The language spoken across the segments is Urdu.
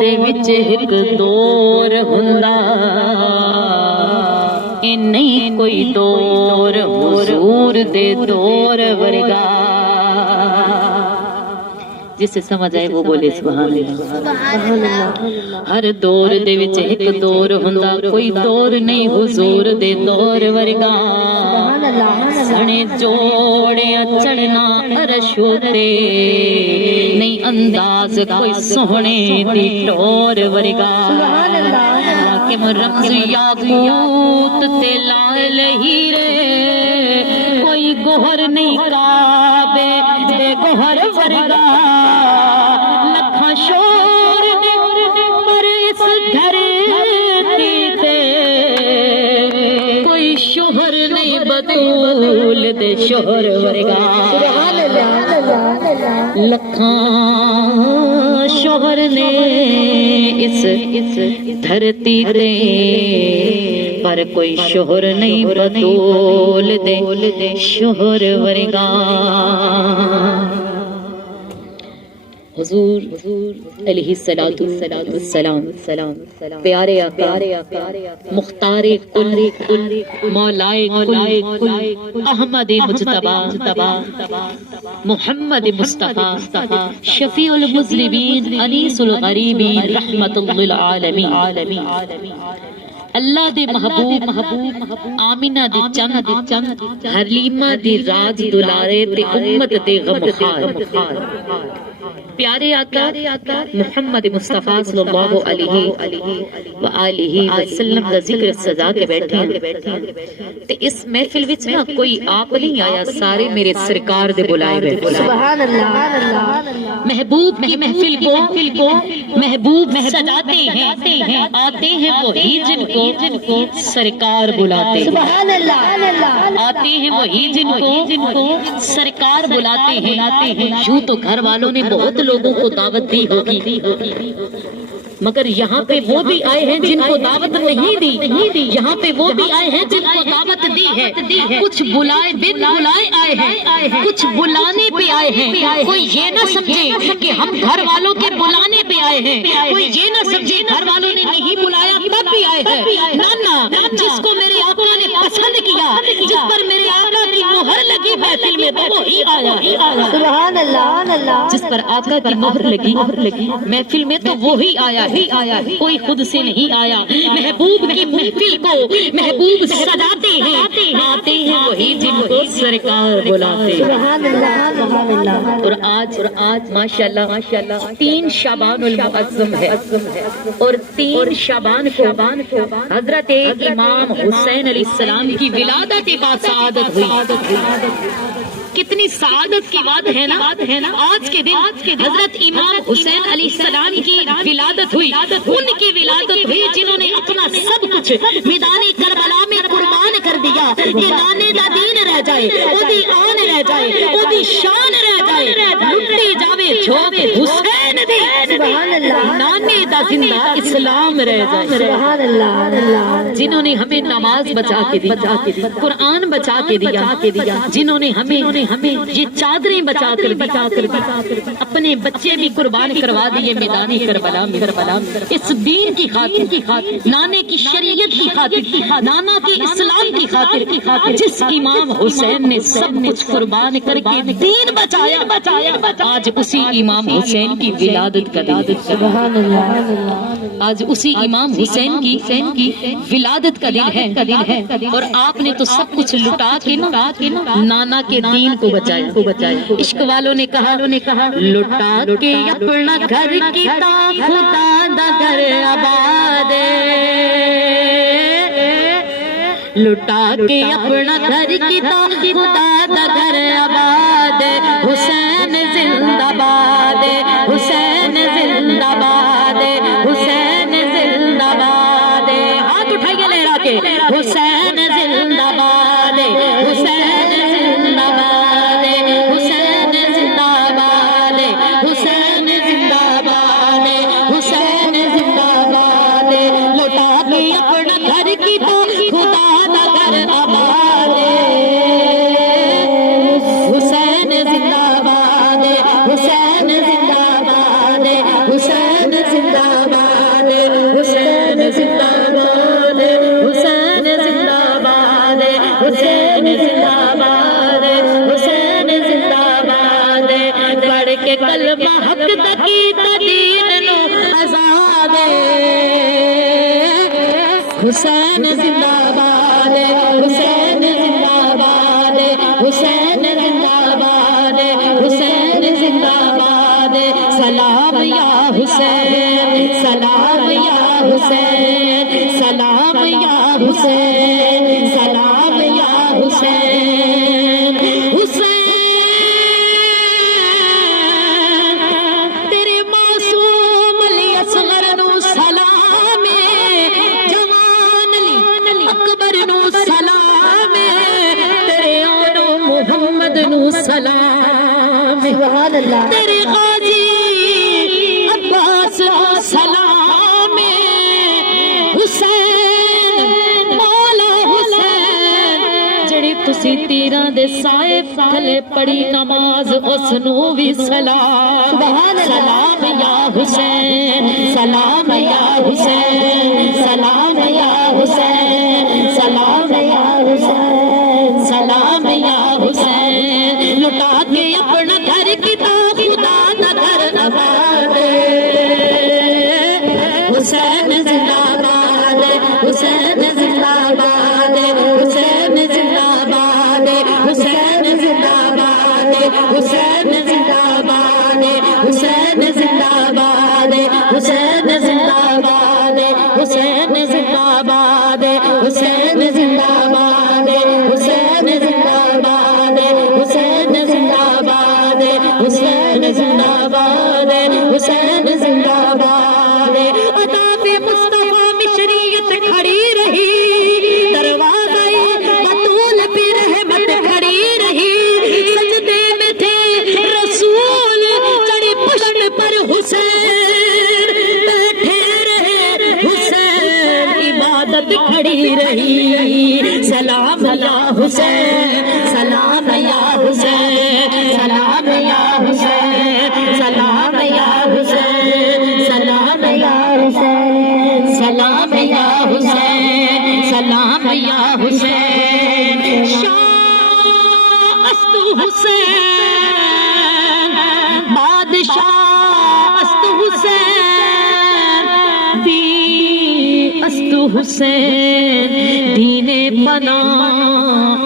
دے وچ ایک دور ہوندا اے نہیں کوئی دور حضور دے دور ورگا. جسے سمجھ آئے وہ بولے سبحان اللہ. ہر دور دے وچ ایک دور ہوندا کوئی دور نہیں حضور دے دور ورگا. سنے جوڑے چڑھنا عرش تے نہیں انداز کوئی سوہنے دی ٹور ورگا. کہ رمز یاقوت تے لال ہیرے کوئی گوہر نہیں کعبے دے گوہر ورگا. لکھاں شور نے پر اس دھرتی تے کوئی شوہر نہیں بطول دے شوہر ورگا. لکھاں شوہر نے اس دھرتی تے پر کوئی شوہر نہیں بطول دے شوہر ورگا. حضور علیہ السلام پیارے آقا مختار کل مولائے کل احمد مجتبی محمد مصطفی شفیع المذنبین انیس الغریبین رحمت للعالمین. اللہ دے محبوب آمینہ دی چند حلیمہ دی راج دلارے تے امت دے غمخار پیارے آقا محمد مصطفیٰ صلی اللہ علیہ وآلہ وسلم کا ذکر سزا کے بیٹھے ہیں. تے اس محفل وچ نہ کوئی آپ نہیں آیا سارے میرے سرکار دے بلائے بیٹھے. سبحان اللہ. محبوب کی محفل کو محبوب سجاتے ہیں آتے ہیں وہی جن کو سرکار بلاتے ہیں. سبحان اللہ. آتے ہیں وہی جن کو سرکار بلاتے ہیں. یوں تو گھر والوں نے بہت لوگوں کو دعوت دی ہوگی مگر یہاں پہ وہ بھی آئے ہیں جن کو دعوت نہیں دی. یہاں پہ وہ بھی آئے ہیں جن کو دعوت دی ہے. کچھ بلائے بن بلائے آئے ہیں کچھ بلانے پہ آئے ہیں. کوئی یہ نہ سمجھے کہ ہم گھر والوں کے بلانے پہ آئے ہیں. کوئی یہ نہ سمجھے گھر والوں نے نہیں بلایا تب بھی آئے ہیں. نانا جس کو میرے آقا نے پسند کیا جس پر میرے آقا کی مہر لگی محفل میں تو وہی آیا. سبحان اللہ. جس پر آقا کی مہر لگی محفل میں تو وہی آیا. کوئی خود سے نہیں آیا. محبوب کی محفل کو محبوب سجاتے ہیں آتے ہیں وہی جن کو سرکار بلاتے ہیں. اور آج ماشاءاللہ 3 شعبان المعظم ہے اور 3 شعبان کو حضرت امام حسین علیہ السلام کی ولادت باسعادت ہوئی. کتنی سعادت کی بات ہے نا. آج کے دن حضرت امام حسین علیہ السلام کی ولادت ہوئی. ان کی ولادت ہوئی جنہوں نے اپنا سب کچھ میدان کربلا میں قربان کر دیا کہ نانے دا دین رہ جائے اودی آن رہ جائے اودی شان رہ جائے لٹی جاوے جھوک حسین دی. سبحان اللہ. نانے دا زندہ اسلام رہ جائے. سبحان اللہ. جنہوں نے ہمیں نماز بچا کے دی قرآن بچا کے دیا جنہوں نے ہمیں یہ چادریں بچا کر اپنے بچے بھی قربان کروا دیے میدانی کربلا میں. اس دین کی خاطر نانے کی شریعت کی خاطر نانا کے اسلام کی خاطر جس امام حسین نے سب کچھ قربان کر کے دین بچایا آج اسی امام حسین کی ولادت کا دن. آج اسی امام حسین کی ولادت کا دن ہے اور آپ نے تو سب کچھ لٹا کے نانا کے دین کو بچایا. عشق والوں نے کہا لٹا کے اپنا گھر کی خدا دا گھر آباد لٹا کے اپنا گھر کی خدا دا گھر آباد. حسین زندہ باد حسین زندہ باد حسین زندہ باد. ہاتھ اٹھائیے لہرا کے حسین زندہ باد حسین زندہ باد حسین زندہ باد حسین زندہ باد حسین زندہ باد. لوٹا کے اپنا گھر کی تو خدا دا گھر آباد حسین زندہ باد حسین زندہ باد حسین زندہ باد حسین زندہ باد حسین زندہ باد سلام یا حسین سلام یا حسین سلام یا حسین سلام یا حسین حسین تیرے معصوم علی اصغر نو سلام جوان علی اکبر نو سلام تیرے آنو محمد نو سلام سبحان اللہ تیرے غازی عباس نو سلام حسین مولا حسین جڑی تسی تیراں دے سائے تھلے پڑھی نماز اس نو بھی سلام سبحان اللہ سلام یا حسین سلام یا حسین سلام یا حسین سلام یا حسین سلام یا حسین لٹا کے اپنا گھر کتاب خدا دا گھر نباد حسین زندہ باد حسین زندہ باد حسین زندہ باد حسین زندہ باد حسین زندہ باد حسین زندہ باد حسین زندہ باد حسین زندہ باد حسین زندہ باد حسین زندہ باد حسین زندہ باد حسین زندہ باد حسین زندہ باد عطا مصطفیٰ میں شریعت کھڑی رہی دروازہ بطول پہ رحمت کھڑی رہی سجدے میں تھے رسول چڑھی پشت پر حسین بیٹھے رہے حسین عبادت کھڑی رہی سلام یا حسین سلام یا حسین سلام یا حسین سلام یا حسین سلام یا حسین سلام یا حسین سلام یا حسین شاہ است حسین بادشاہ است حسین دی است حسین دین پناہ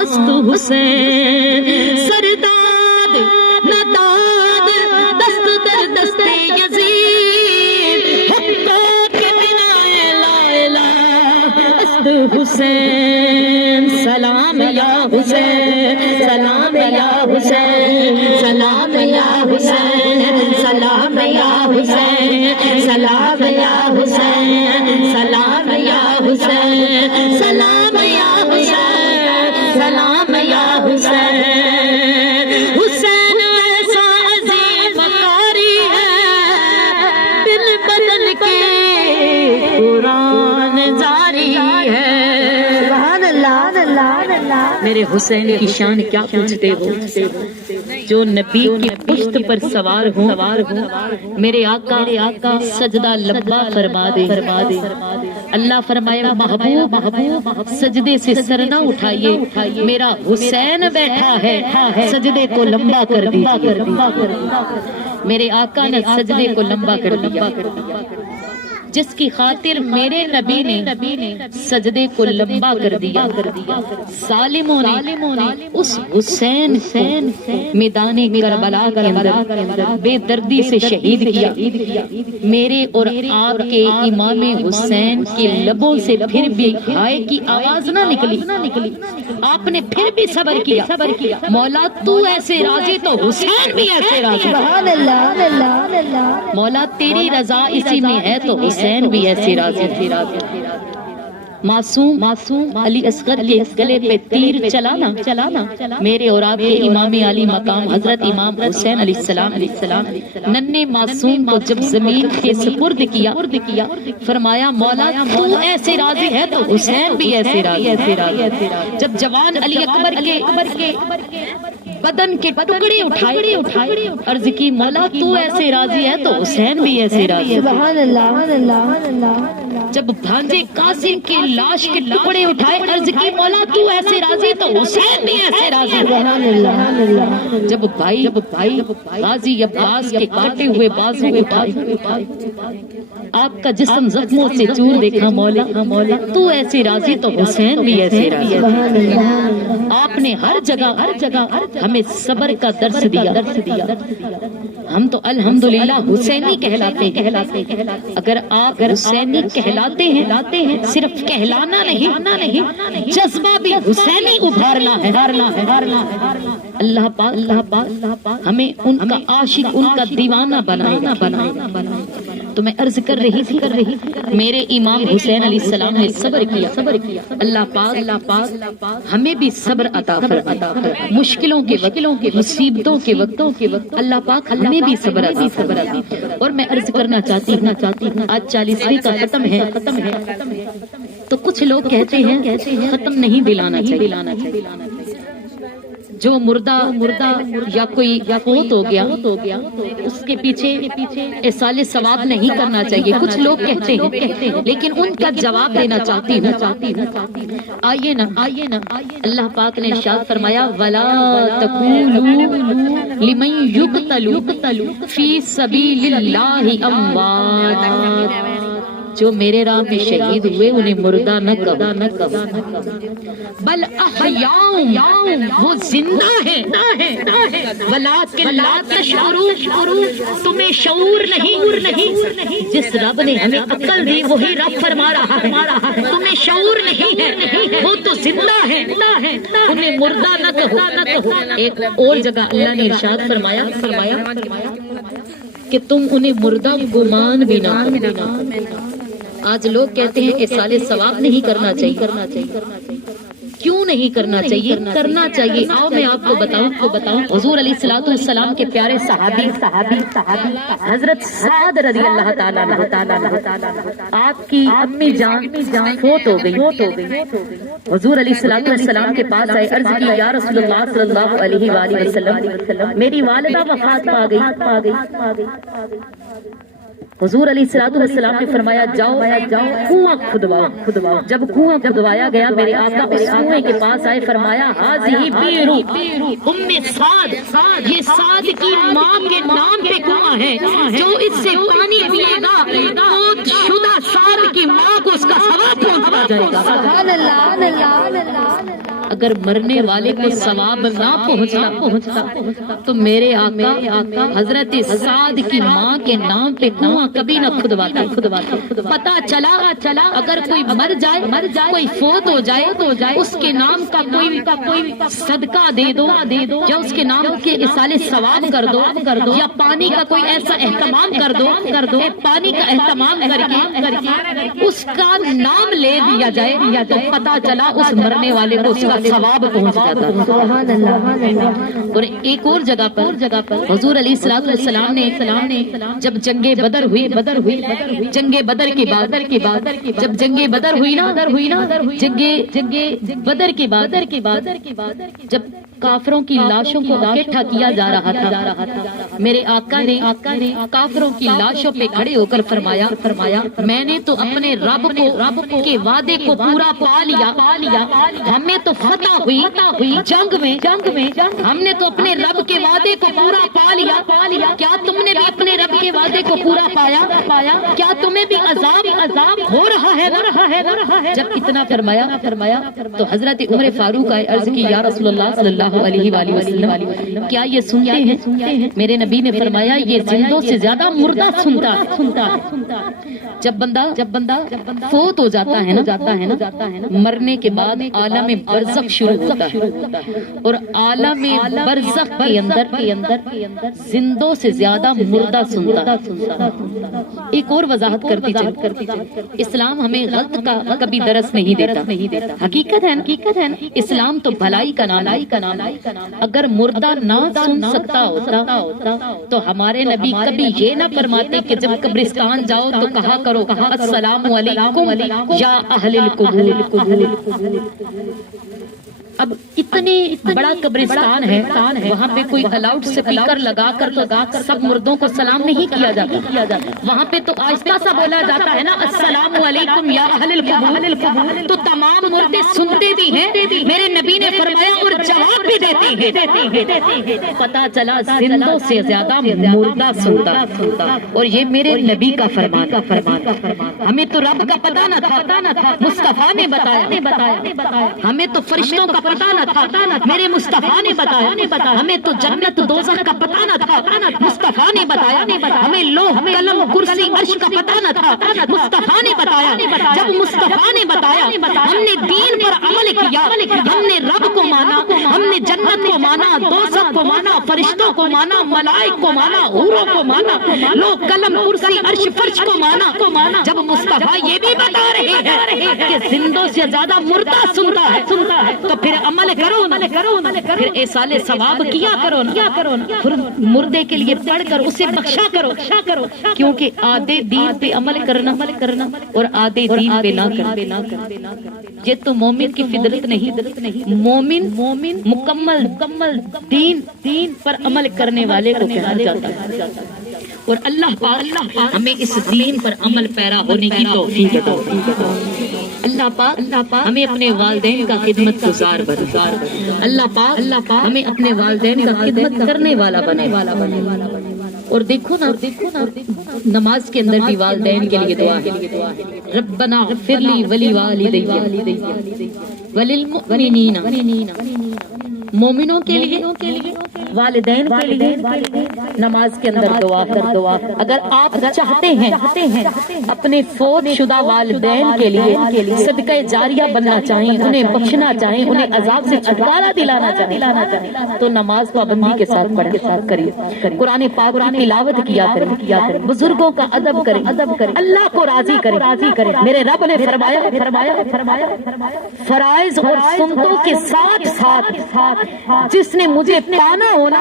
است حسین سرداد نداد دست در دست یزید حقا کے بنا لا الہ است حسین سلام یا حسین سلام یا حسین سلام یا حسین سلام یا حسین سلام یا حسین سلام یا حسین سلام یا حسین سلام یا حسین حسین ایسا عظیم قاری ہے دل بدل کے قرآن جاری ہے سبحان اللہ میرے حسین کی شان کیا پوچھتے ہو جو نبی کی پشت پر سوار ہوں میرے آقا سجدہ لبا فرما دے اللہ فرمائے محبوب سجدے سے سر نہ اٹھائیے میرا حسین بیٹھا ہے سجدے کو لمبا کر دیا میرے آقا نے سجدے کو لمبا کر دیا جس کی خاطر میرے نبی نے سجدے کو لمبا کر دیا ظالموں نے اس حسین میدان کربلا کے اندر بے دردی سے شہید کیا میرے اور آپ کے امام حسین کے لبوں سے پھر بھی ہائے کی آواز نہ نکلی آپ نے پھر بھی صبر کیا مولا تو ایسے راضی تو حسین بھی ایسے راضی مولا تیری رضا اسی میں ہے تو حسین بھی ایسے راضی معصوم علی اصغر کے گلے پہ تیر چلانا میرے اور آپ کے امام علی مقام حضرت امام حسین علیہ السلام ننھے معصوم کو جب زمین کے سپرد کیا فرمایا مولا تو ایسے راضی ہے تو حسین بھی ایسے راضی جب جوان علی اکبر کے بدن کے ٹکڑے اٹھائے عرض کی مولا تو ایسے راضی ہے تو حسین بھی ایسے راضی ہے۔ سبحان اللہ۔ جب بھانجے قاسم کے لاش کے ٹکڑے اٹھائے عرض کی مولا تو ایسے راضی تو حسین بھی ایسے راضی۔ سبحان اللہ۔ جب بھائی غازی عباس کے کٹے ہوئے بازو اٹھائے آپ کا جسم زخموں سے چور دیکھا مولا تو ایسے راضی تو حسین بھی ایسے راضی۔ آپ نے ہر جگہ ہمیں صبر کا درس دیا۔ ہم تو الحمدللہ حسینی کہلاتے ہیں۔ اگر آپ حسینی کہلاتے ہیں صرف کہلانا نہیں جذبہ بھی حسینی ابھارنا ہے۔ اللہ پاک ہمیں ان کا عاشق ان کا دیوانہ بنائے۔ تو میں عرض کر رہی تھی میرے امام حسین علیہ السلام نے صبر کیا۔ اللہ پاک ہمیں بھی صبر عطا فرمائے۔ مشکلوں کے وقت مصیبتوں کے وقت اللہ پاک ہمیں بھی صبر عطا فرمائے۔ اور میں عرض کرنا چاہتی ہوں آج 40ویں کا ختم ہے تو کچھ لوگ کہتے ہیں ختم نہیں دلانا چاہیے۔ جو مردہ یا کوئی فوت ہو گیا اس کے پیچھے ایصال ثواب نہیں کرنا چاہیے، کچھ لوگ کہتے ہیں، لیکن ان کا جواب دینا چاہتی ہوں۔ آئیے نا اللہ پاک نے ارشاد فرمایا وَلَا تَقُولُوا لِمَن يُقْتَلُ فِي سَبِيلِ اللَّهِ أَمْوَاتٌ، جو میرے راہ میں شہید ہوئے انہیں مردہ نہ کہو، بل احیاء وہ زندہ ہے، ولیکن لا تشعرون تمہیں شعور نہیں۔ جس رب نے ہمیں عقل دی وہی رب فرما رہا ہے تمہیں شعور نہیں ہے، وہ تو زندہ ہے انہیں مردہ نہ کہو۔ ایک اور جگہ اللہ نے ارشاد فرمایا کہ تم انہیں مردہ گمان بھی نہ کرو۔ آج لوگ کہتے ہیں ایصال ثواب نہیں کرنا چاہیے، کیوں نہیں کرنا چاہیے؟ کرنا چاہیے۔ آؤ میں آپ کو بتاؤں حضور علیہ الصلوۃ والسلام کے پیارے صحابی حضرت سعد رضی اللہ تعالیٰ عنہ، آپ کی امی جان فوت ہو گئی۔ حضور علیہ الصلوۃ والسلام کے پاس آئے، عرض کی یا رسول اللہ صلی اللہ علیہ وآلہ وسلم میری والدہ وفات پا گئی۔ حضور علیہ الصلوۃ والسلام نے فرمایا جاؤ کنواں کھدواؤ۔ جب کنواں کھدوایا گیا میرے آقا اس کنویں کے پاس آئے، فرمایا ہذہ بئر ام سعد، یہ سعد کی ماں کے نام پہ کنواں ہے، جو اس سے پانی پیے گا موت شدہ سعد کی ماں کو اس کا ثواب پہنچا جائے گا۔ سبحان اللہ۔ اگر مرنے والے کو ثواب نہ پہنچتا تو میرے آقا حضرت سعد کی ماں کے نام پہ کنواں کبھی نہ کھدواتا۔ پتا چلا اگر کوئی مر جائے کوئی فوت ہو جائے اس کے نام کا کوئی صدقہ دے دو یا اس کے نام کے ایصال ثواب کر دو یا پانی کا کوئی ایسا اہتمام کر دو پانی کا اہتمام کر کے اس کا نام لے دیا جائے تو پتا چلا اس مرنے والے کو اس کا ثواب پہنچ جاتا ہے۔ اور ایک اور جگہ پر حضور علیہ الصلوۃ والسلام نے جب جنگ بدر ہوئی جنگ بدر کے بعد جب جنگ بدر ہوئی نا جنگ بدر کے بعد جب کافروں کی لاشوں کو اکٹھا کیا جا رہا تھا، میرے آقا نے کافروں کی لاشوں پہ کھڑے ہو کر فرمایا میں نے تو اپنے رب کے وعدے کو پورا پا لیا، ہمیں تو فتح ہوئی جنگ میں ہم نے تو اپنے رب کے وعدے کو پورا پا لیا، کیا تم نے بھی اپنے رب کے وعدے کو پورا پایا؟ کیا تمہیں بھی عذاب ہو رہا ہے؟ جب اتنا فرمایا تو حضرت عمر فاروق آئے، عرض کی یا رسول اللہ صلی اللہ علیہ وآلہ وسلم کیا یہ سنتے ہیں؟ میرے نبی نے فرمایا یہ زندوں سے زیادہ مردہ سنتا ہے۔ جب بندہ فوت ہو جاتا ہے نا مرنے کے بعد عالم برزخ شروع ہوتا ہے، اور عالم برزخ کے اندر زندوں سے زیادہ مردہ سنتا ہے۔ ایک اور وضاحت کرتی چل، اسلام ہمیں غلط کا کبھی درس نہیں دیتا، حقیقت ہے نا، اسلام تو بھلائی کا نام، اگر مردہ نہ سن سکتا ہوتا تو ہمارے نبی کبھی یہ نہ فرماتے کہ جب قبرستان جاؤ تو کہا کرو السلام علیکم یا اہل القبور۔ اب اتنے بڑا قبرستان ہے، وہاں پہ کوئی الاؤڈ اسپیکر لگا کر سب مردوں کو سلام نہیں کیا جاتا، وہاں پہ تو آہستہ سا بولا جاتا ہے نا، السلام علیکم یا اہل القبور، تو تمام مردے سنتے بھی ہیں، میرے نبی نے فرمایا اور جواب بھی دیتے ہیں۔ پتا چلا زندوں سے زیادہ مردہ سنتا، اور یہ میرے نبی کا فرمان، ہمیں تو رب کا پتہ نہ تھا، مصطفیٰ نے بتایا، ہمیں تو فرشتوں کا پتہ نہ تھا، میرے مصطفیٰ نے بتایا، ہمیں تو جنت دوزخ کا پتہ نہ تھا، مصطفیٰ نے بتایا، ہمیں لوح قلم کرسی عرش کا پتہ نہ تھا، مصطفیٰ نے بتایا۔ جب مصطفیٰ نے بتایا ہم نے دین پر عمل کیا، ہم نے رب کو مانا، ہم نے جنت کو مانا، دوزخ کو مانا، فرشتوں کو مانا، ملائک کو مانا، حوروں کو مانا، لوح قلم کرسی عرش فرش کو مانا۔ جب مصطفیٰ یہ بھی بتا رہے ہیں کہ زندوں سے زیادہ مردہ سنتا ہے، تو پھر عمل کرو، پھر ایصال ثواب کیا کرو، پھر مردے کے لیے پڑھ کر اسے بخشا کرو، کیونکہ آدھے دین پہ عمل کرنا اور آدھے دین پہ نہ کرنا یہ تو مومن کی فطرت نہیں۔ مومن مکمل دین پر عمل کرنے والے کو کہا جاتا ہے، اور اللہ پاک ہمیں اس دین پر عمل پیرا ہونے کی توفیق عطا فرمائے۔ اللہ پاک ہمیں اپنے والدین کا خدمت گزار بنا، اللہ پاک ہمیں اپنے والدین کا خدمت کرنے والا بنے۔ اور دیکھو نا نماز کے اندر بھی والدین کے لیے دعا ہے، ربنا اغفر لی ولی والدی وللمؤمنین، مومنوں کے لیے، والدین کے لیے نماز کے اندر دعا کر۔ اگر آپ چاہتے ہیں اپنے فوت شدہ والدین کے لیے صدقہ جاریہ بننا چاہیں، انہیں بخشنا چاہیں، انہیں عذاب سے چھٹکارا دلانا چاہیں، تو نماز پابندی کے ساتھ پڑھیں، کریے، قرآن پاک کی تلاوت کیا کریں، بزرگوں کا ادب کریں، اللہ کو راضی کریں۔ میرے رب نے فرمایا فرائض اور سنتوں کے ساتھ جس نے مجھے پانا ہونا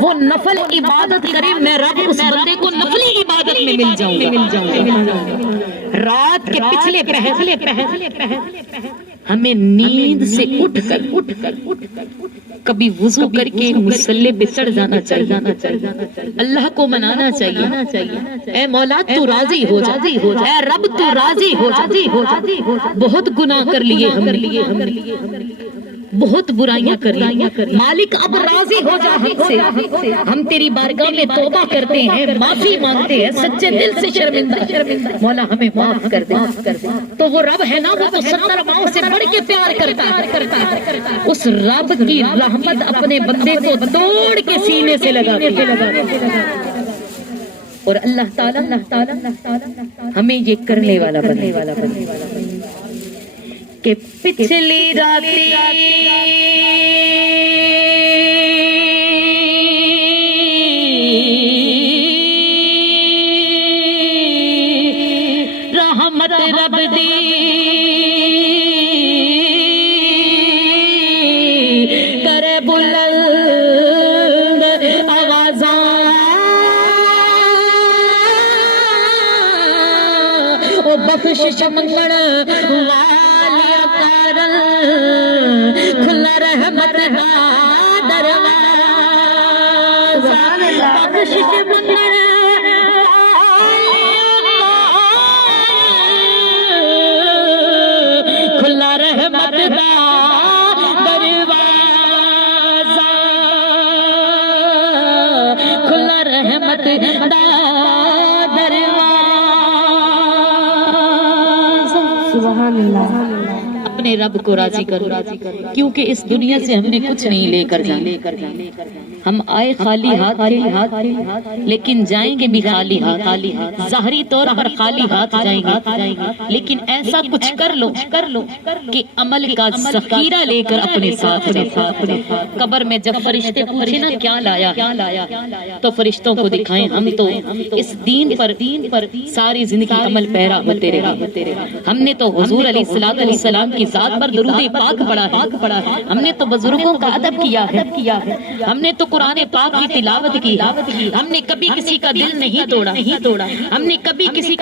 وہ نفل عبادت کرے، میں رب اس بندے کو نفلی عبادت میں مل جاؤں گا۔ رات کے پچھلے پہر ہمیں نیند سے اٹھ کر کبھی وضو کر کے مصلی پہ چڑھ جانا چاہیے، اللہ کو منانا چاہیے، اے مولا تو راضی ہو جا، اے رب تو راضی ہو جا، بہت گناہ کر لیے ہم، بہت برائیاں کر لی، مالک اب راضی ہو جا ہم سے، ہم تیری بارگاہ میں توبہ کرتے ہیں، معافی مانگتے ہیں، سچے دل سے شرمندہ، مولا ہمیں معاف کر دے۔ تو وہ رب ہے نا، وہ تو 70 ماؤں سے بڑھ کے پیار کرتا ہے، اس رب کی رحمت اپنے بندے کو توڑ کے سینے سے لگاتی ہے، اور اللہ تعالی ہمیں یہ کرنے والا بنے کہ پچھلی راتی رحمت رب دی کرے بلند آوازاں، او بخشش منگڑ کھلا رحمت کا دروازہ، بخشش منگڑ کھلا رحمت کا دروازہ، کھلا رحمت کا دروازہ۔ سبحان اللہ۔ اپنے رب کو راضی کرو، کیونکہ اس دنیا سے ہم نے کچھ نہیں لے کر جانا، ہم آئے خالی ہاتھ لیکن جائیں گے بھی خالی ہاتھ، ظاہری طور پر خالی ہاتھ جائیں گے، لیکن ایسا کچھ کر لو کہ عمل کا ذخیرہ لے کر اپنے ساتھ۔ قبر میں جب فرشتے پوچھے نا کیا لایا، تو فرشتوں کو دکھائیں ہم تو اس دین پر ساری زندگی عمل پیرا ہوتے رہے، ہم نے تو حضور علیہ السلام کی ذات پر درود پاک پڑھا ہے، ہم نے تو بزرگوں کا ادب کیا ہے، ہم نے تو قرآن پاک کی تلاوت کی، ہم نے کبھی کسی کا دل نہیں توڑا، ہم نے کبھی کسی کا